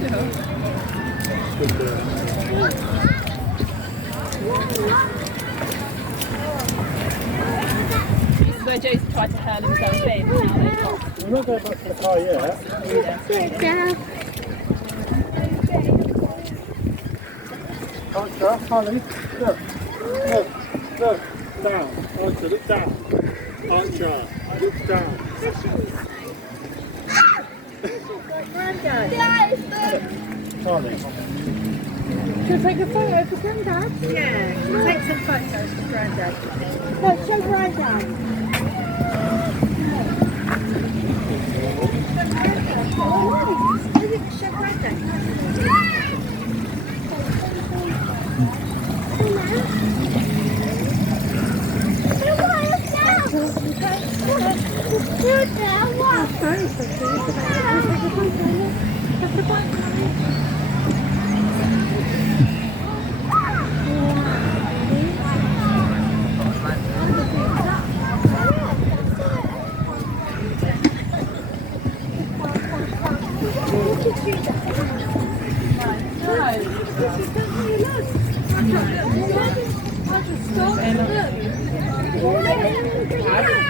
Good girl. This is where Joseph tried to hurl himself in. Now they've got We're not going back to the car yet. Archer, Holly, look, look, down. Archer, look down. Archer, look down. Charlie. Should I take a photo for Grandad? Yeah, take some photos for Grandad. No, show Grandad. Oh, nice. Show Grandad. Stop.